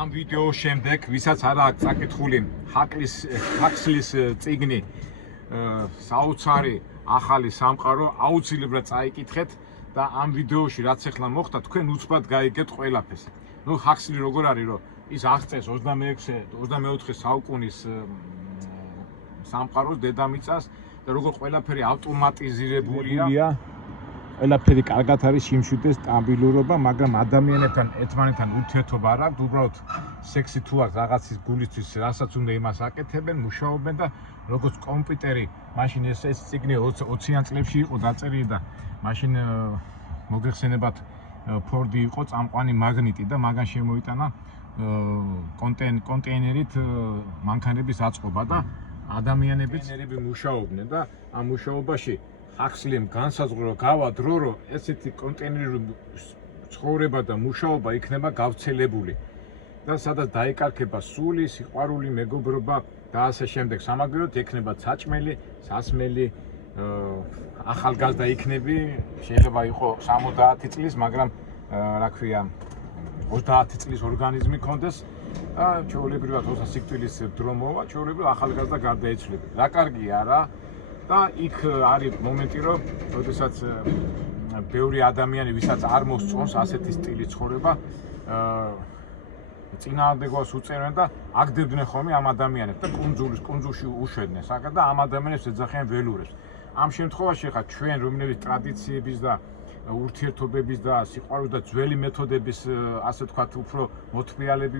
ამ ვიდეოს შემდეგ ვისაც არა აქვს წაკითხული Huxley-ის წიგნი საოცარი ახალი სამყარო აუცილებლად წაიკითხეთ და ამ ვიდეოში რაც ახლა მოხდა თქვენ უცბად გაიგებთ ყველაფერს. ნუ Huxley როგორ არის რომ ის აღწევს 24 საუკუნის სამყაროს დედამიწას და როგორ ყველაფერი ავტომატიზირებულია. ყველაფერი კარგად არის სიმშვიდე, სტაბილურობა, მაგრამ ადამიანებთან ერთმანეთთან ურთიერთობა არ აქვს. უბრალოდ სექსი თუ აქვს რაღაცის გულისთვის, რასაც უნდა იმას აკეთებენ, მუშაობენ და როგორც კომპიუტერი, მაშინ ეს წიგნი 20-იან წლებში იყო დაწერილი და მაშინ მოგეხსენებათ ფორდი იყო წამყვანი მაგნიტი და მაგან შემოიტანა კონტეინერით მანქანების აწყობა და ადამიანებიც მუშაობდნენ და ამ მუშაობაში Huxley-მ განსაზღვრა რომ გავა დრო რომ ესეთი კონტეინერული ცხოვრება და მუშაობა იქნება გავრცელებული და სადაც დაიკარგება სული, სიყვარული, მეგობრობა და ასე შემდეგ. სამაგიეროდ ექნება საჭმელი, სასმელი, ახალგაზრდა იქნები, შეიძლება იყოს 70 წლის, მაგრამ რა ქვია 30 წლის ორგანიზმი კონდეს და ჩვეულებრივად თორსა სიკვდილის დრო მოვა, ჩვეულებრივ ახალგაზრდა გარდაეცვლება. რა კარგია რა და იქ არის მომენტი, რომ როდესაც ბევრი ადამიანი, ვისაც არ მოსწონს ასეთი სტილი ცხოვრება, წინააღმდეგობას უწერენ და აგდებდნენ ხოლმე ამ ადამიანებს და კუნძულში უშვედნენ საკეთ და ამ ადამიანებს ეძახიან ველურებს. ამ შემთხვევაში ხა ჩვენ რომლებიც ტრადიციების და ურთიერთობების და სიყვარულის და ძველი მეთოდების ასე ვთქვათ უფრო მოთმიალები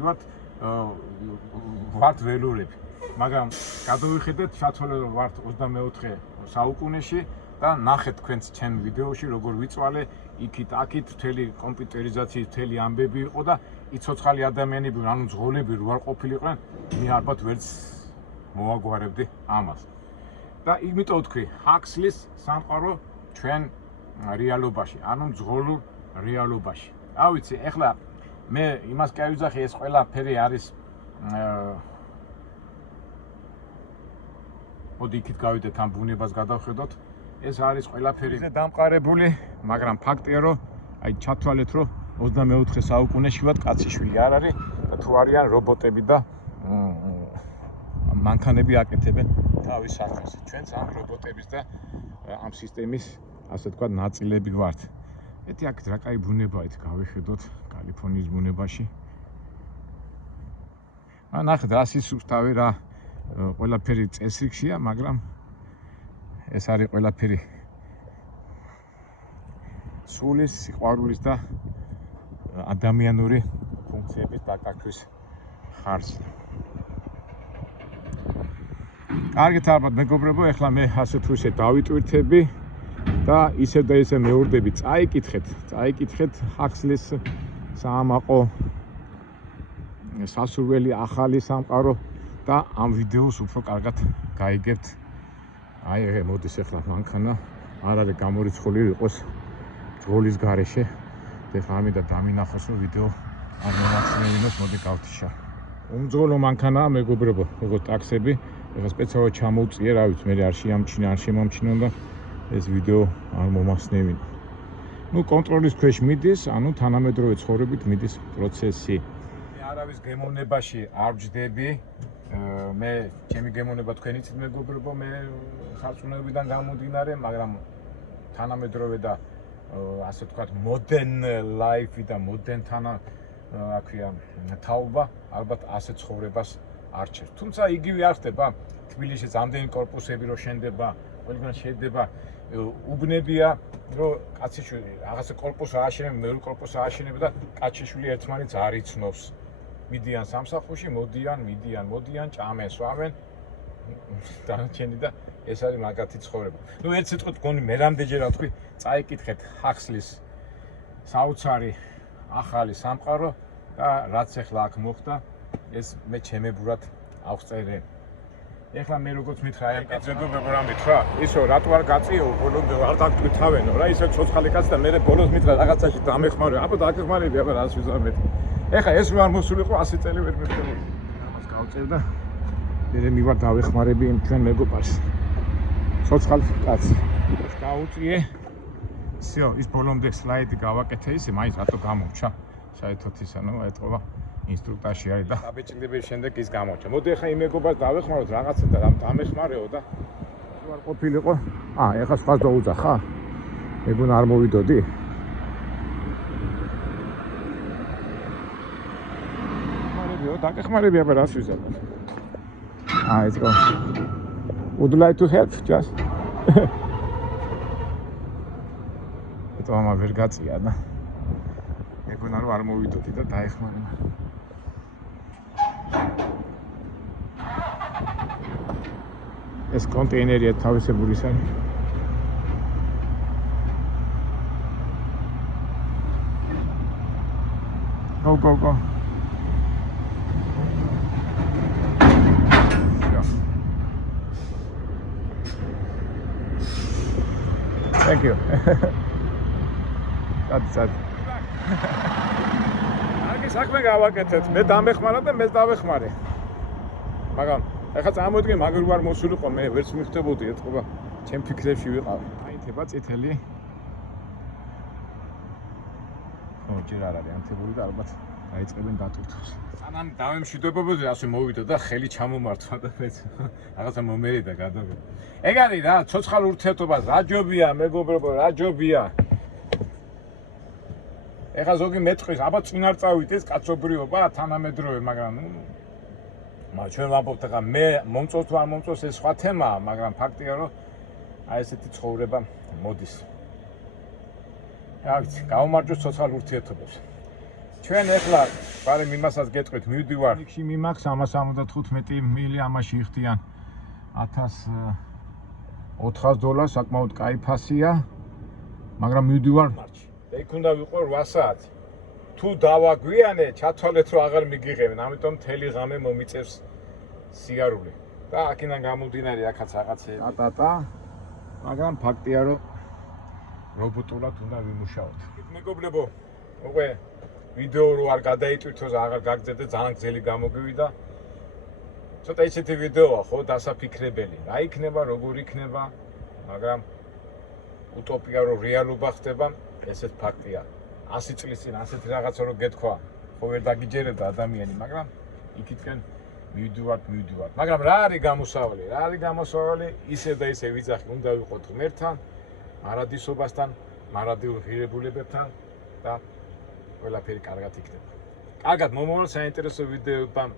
ვართ ველურები. მაგრამ გადავიხედეთ ჩათვალე ვართ 24 საუკუნეში და ნახეთ თქვენც ჩემ ვიდეოში როგორ ვიწვალე იქით აქით მთელი კომპიუტერიზაციის მთელი ამბები იყო და იცოცხალი ადამიანები ანუ ძღოლები რო არ ყოფილიყვნენ მე ალბათ ვერც მოვაგვარებდი ამას და იმიტომ ვთქვი ჰაქსლის სამყარო ჩვენ რეალობაში ანუ ძღოლურ რეალობაში რა ვიცი ეხლა მე იმას კი ავიძახი ეს ყველაფერი არის მოდი იქით გავიდეთ ამ ბუნებას გადავხედოთ ეს არის ყველაფერი დამყარებული, მაგრამ ფაქტია, რომ აი ჩათვალეთ, რომ 24 საუკუნეშივად კაციშვილი არ არის და თუ არიან რობოტები და მანქანები აკეთებენ თავის სახელს. ჩვენც ამ რობოტების და ამ სისტემის, ასე ვთქვათ, ნაწილები ვართ. ეთი აქ რა კაი ბუნებაა, ეს გავიხედოთ კალიფორნიის ბუნებაში. ნახეთ, რა სისუფთავი, რა ყველაფერი წესრიგშია, მაგრამ ეს არის ყველაფერი სულის, სიყვარულის და ადამიანური ფუნქციების დაკარგვის ხარჯზე. კარგით ალბათ მეგობრებო, ეხლა მე ასე თუ ისე დავიტვირთები და ისევ და ისევ მეურდები წაიკითხეთ ჰაქსლის საამაყო სასურველი ახალი სამყარო და ამ ვიდეოს უფრო კარგად გაიგებთ. აი მოდის ახლა მანქანა არ არის გამორიცხული იყოს ძღოლის გარეშე და ხა ამიდა დამინახოს რომ ვიდეო არ მომახსენებინოს მოდი გავთიშა უმძღოლო მანქანაა მეგობრებო როგორც ტაქსები ეხლა სპეციალურად ჩამოვწიე რა ვიცი მე არ შეამჩნია არ შემამჩნიონ და ეს ვიდეო არ მომახსნევინო ნუ კონტროლის ქვეშ მიდის ანუ თანამედროვე ცხოვრებით მიდის პროცესი მე არავის გემოვნებაში არ ვჯდები მე ჩემი გემოვნება თქვენ იცით მეგობრებო მე ხარწმუნებიდან გამომდინარე მაგრამ თანამედროვე და ასე ვთქვათ modern life და modern აქვია თაობა ალბათ ასე ცხოვრებას არჩევს თუმცა იგივე არ ხდება თბილისში ამდენი კორპუსები რო შენდება ყველგან შედება უბნებია რომ კაციშვილი რაღაცა კორპუსს ააშენებ მეორე კორპუსს ააშენებ და კაციშვილი ერთმანეთს არ იცნობს მიდიან სამსახურში, მოდიან, ჭამენ, სვამენ, დანარჩენი და ეს არის მაგათი ცხოვრება. ნუ ერთ სიტყვით გონი მე რამდენჯერ ვთქვი, წაიკითხეთ ჰაქსლის საოცარი ახალი სამყარო და რაც ახლა აქ მოხდა, ეს მე ჩემებურად ავწერე. ეხლა მე როგორც მითხრა, აი ამ კაცებმა რა მითხრა, ისო რატო არ გაწიო, ბოლომდე არ დაგკითხავენო რა, ისე ცოცხალი კაცი და მე ბოლოს მითხრა რაღაცაში დამეხმარე, აბა დაგეხმარები, აბა რას ვიზამეთ. ეხლა ეს რო არ მოსულიყო 100 წელი ვერ მიხდებოდი. ამას გავწევ და მე მივარ დავეხმარები იმ ჩვენ მეგობარს. ცოცხალ კაცს. გავუწიე. всё, ის ბოლომდე სლაიდი გავაკეთე ისე, მაინც რატო გამორჩა. საერთოდ ის ანუ ეტყობა ინსტრუქტორში არის და დაბეჭდების შემდეგ ის გამორჩა. მოდი ეხლა იმ მეგობარს დავეხმაროთ რაღაცა და დამეხმარეო და არ ყოფილიყო. ეხლა სხვა დაუძახ ხა? მეგონა არ მოვიდოდი? დაგეხმარები აბა რას ვიზარდებ. It's go. Would you like to help just? ეტო ამა ვერ გაწია და მეგონა რომ არ მოვიდოდი და დაეხმარება. ეს კონტეინერია თავისებური ის არის. Go. Thank you. That's it. Აკი საქმე გავაკეთეთ. მე დამეხმარა და მეც დავეხმარე. მაგრამ ეხლა წარმოიდგინე მაგერ ვარ მოსულიყო მე ვერც მიხდებოდი ეთყობა. ჩემ ფიქრებში ვიყავ. აითება წითელი. ჯერ არ არის ანთებული და ალბათ დაიწყებენ დატვირთვას. სანამ დავემშვიდობებოდი, ასე მოვიდა და ხელი ჩამომართვა და მეც რაღაცა მომერიდა გადავიდა. ეგ არის რა, ცოცხალ ურთიერთობას რა ჯობია, მეგობრებო, რა ჯობია. ეხლა ზოგი მეტყვის, აბა წინარ წავიდეს კაცობრიობა თანამედროვე, მაგრამ ჩვენ ვამბობთ ახლა მე მომწონს თუ არ მომწონს ეს სხვა თემაა, მაგრამ ფაქტია რომ აი ესეთი ცხოვრება მოდის. რა ვიცი, გავუმარჯოს ცოცხალ ურთიერთობებს. ჩვენ ახლა პარემ იმასაც გეტყვით, მივდივარ. იქში მიმაქვს 375 მილი ამაში იხდიან $1400, საკმაოდ კაი ფასია, მაგრამ მივდივარ მარჩი. და იქ უნდა ვიყო 8 საათი. თუ დავაგვიანე, ჩათვალეთ რომ აღარ მიგიღებენ, ამიტომ მთელი ღამე მომიწევს სიარული. და აქედან გამომდინარე აქაც რაღაცეები. მაგრამ ფაქტია რომ რობოტულად უნდა ვიმუშაოთ. მეგობრებო, უკვე ვიდეო რო არ გადაიტვირთოს, აღარ გაგძებდეთ, ძალიან გზელი გამოგივიდა. ცოტა ისეთი ვიდეოა, ხო, დასაფიქრებელი. რა იქნება, როგორ იქნება, მაგრამ უტოპია რო რეალობა ხდება, ესეც ფაქტია. 100 წლის წინ ასეთი რაღაცა რო გეთქვა, ხო ვერ დაგიჯერებდა ადამიანი, მაგრამ იქითკენ მივდივართ. მაგრამ რა არის გამოსავალი? ისე და ისე ვიძახი, უნდა ვიყოთ ღმერთთან, მარადისობასთან, მარადილ ღირებულებებთან და ყველაფერი კარგად იქნება. კარგად, მომავალ საინტერესო ვიდეოდან